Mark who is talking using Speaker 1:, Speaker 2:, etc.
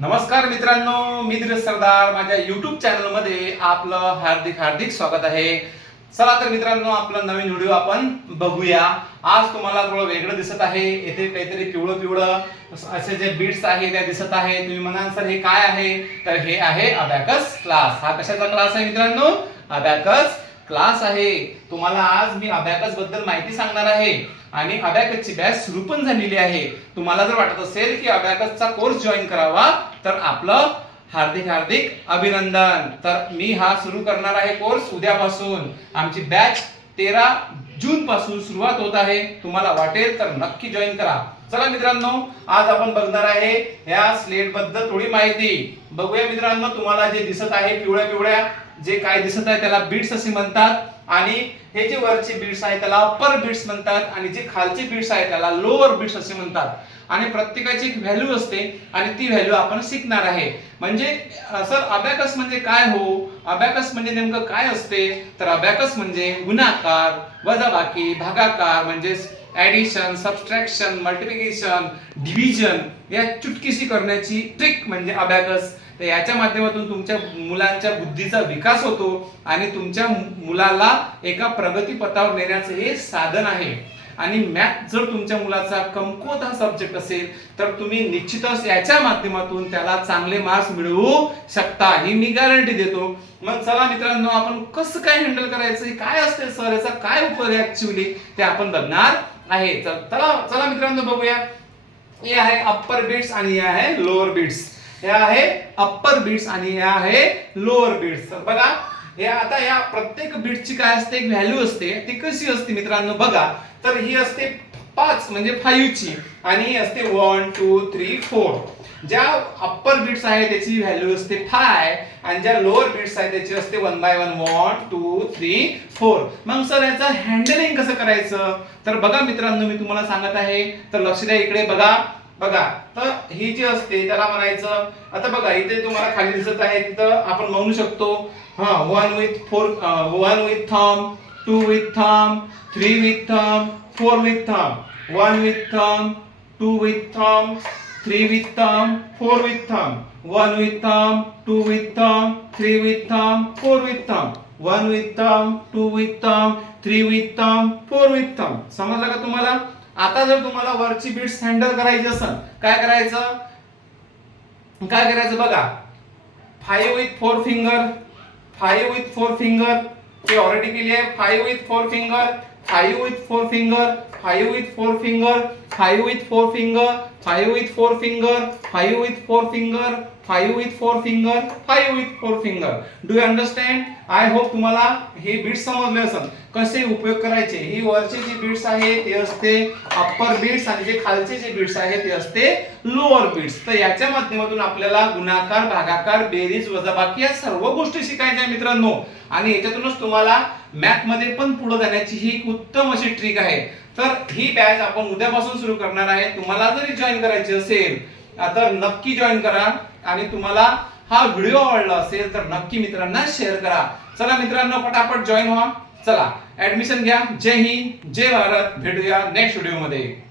Speaker 1: नमस्कार मित्रांनो मी धीरज सरदार. माझ्या युट्यूब चॅनलमध्ये आपलं हार्दिक हार्दिक स्वागत आहे. चला तर मित्रांनो आपलं नवीन व्हिडिओ आपण बघूया. आज तुम्हाला थोडं वेगळं दिसत आहे. येथे काहीतरी पिवळं पिवळं असे जे बीट्स आहे त्या दिसत आहे तुम्ही म्हणाल सर हे काय आहे? तर हे आहे अबॅकस क्लास हा कशाचा क्लास आहे मित्रांनो? अबॅकस क्लास आहे. तुम्हाला आज मी अबॅकसबद्दल माहिती सांगणार आहे. आणि अबॅकसची बॅच सुरू पण झालेली आहे. तुम्हाला जर वाटत असेल की अबॅकसचा कोर्स जॉईन करावा तर आपलं हार्दिक हार्दिक अभिनंदन. तर मी हा सुरू करणार आहे कोर्स उद्यापासून. आमची बॅच तेरा जून पासून सुरुवात होत आहे. तुम्हाला वाटेल तर नक्की जॉईन करा. चला मित्रांनो आज आपण बघणार आहे ह्या स्लेटबद्दल थोडी माहिती. बघूया मित्रांनो तुम्हाला जे दिसत आहे पिवळ्या पिवळ्या जे काय दिसत आहे त्याला बीट्स असे म्हणतात. आणि हे जे वरचे बीट्स आहे त्याला अप्पर बीट्स म्हणतात आणि जे खालचे बीट्स आहे त्याला लोअर बीट्स असे म्हणतात. आणि प्रत्येकाची एक व्हॅल्यू असते आणि ती व्हॅल्यू आपण शिकणार आहे. म्हणजे सर अबॅकस म्हणजे काय हो? अबॅकस म्हणजे नेमकं काय असते? तर अबॅकस म्हणजे गुणाकार वजाबाकी भागाकार म्हणजे ऍडिशन सबस्ट्रॅक्शन मल्टिप्लिकेशन डिव्हिजन या चुटकीशी करण्याची ट्रिक म्हणजे अबॅकस तर याच्या माध्यमातून तुमच्या मुलांच्या बुद्धीचा विकास होतो आणि तुमच्या मुलाला एका प्रगतीपथावर नेण्याचं हे साधन आहे. आणि मॅथ जर तुमच्या मुलाचा कमकुवत हा सब्जेक्ट असेल तर तुम्ही निश्चितच याच्या माध्यमातून त्याला चांगले मार्क्स मिळवू शकता. ही मी गॅरंटी देतो. मग चला मित्रांनो आपण कसं काय हँडल करायचं? हे काय असते सर याचा काय उपयोग आहे ऍक्च्युली ते आपण बघणार आहे. तर चला चला मित्रांनो बघूया. हे आहे अप्पर बीट्स आणि हे आहे लोअर बीट्स हे आहे अप्पर बीट्स आणि हे आहे लोअर बीट्स तर बघा हे आता या प्रत्येक बीटची काय असते? एक व्हॅल्यू असते. ती कशी असते मित्रांनो? बघा. तर ही असते पाच म्हणजे फाईव्ह ची. आणि ही असते वन टू थ्री फोर ज्या अप्पर बीट्स आहे त्याची व्हॅल्यू असते फाय आणि ज्या लोअर बीट्स आहे त्याची असते one by one one two three four मग सर याचं हँडलिंग कसं करायचं? तर बघा मित्रांनो मी तुम्हाला सांगत आहे. तर लक्ष द्या इकडे. बघा. बघा तर ही जी असते त्याला म्हणायचं आता बघा इथे तुम्हाला खाली दिसत आहे तिथं आपण म्हणू शकतो हा one with four one with thumb two with thumb three with thumb four with thumb one with thumb two with thumb three with thumb four with thumb one with thumb two with thumb three with thumb four with thumb one with thumb two with thumb three with thumb four with thumb समजलं का तुम्हाला आता जर तुम्हाला वरची beats handle करायची असेल काय करायचं? काय करायचं बघा. Five with four finger five with four finger ते ऑलरेडी केली आहे. Five with four finger five with four finger five with four finger five with four finger five with four finger five with four finger five with four finger five with four finger do you understand I hope तुम्हाला हे beats समजले असेल. कसे उपयोग करायचे? ही वरचे जे beats आहे ते असते अप्पर बीट्स आणि जे खालचे जे बीट्स आहे ते असते लोअर बीट्स तर याच्या माध्यमातून आपल्याला गुणाकार भागाकार बेरीज वजाबाकी या सर्व गोष्टी शिकायच्या मित्रांनो. आणि याच्यातूनच तुम्हाला मॅथमध्ये पण पुढे जाण्याची ही एक उत्तम अशी ट्रिक आहे. तर ही बॅच आपण उद्यापासून सुरू करणार आहे. तुम्हाला जरी जॉईन करायची असेल तर नक्की जॉईन करा आणि तुम्हाला हा व्हिडिओ आवडला असेल तर नक्की मित्रांना शेअर करा. चला मित्रांनो पटापट जॉईन व्हा. चला ऍडमिशन घ्या. जय हिंद जय भारत. भेटूया नेक्स्ट व्हिडिओमध्ये.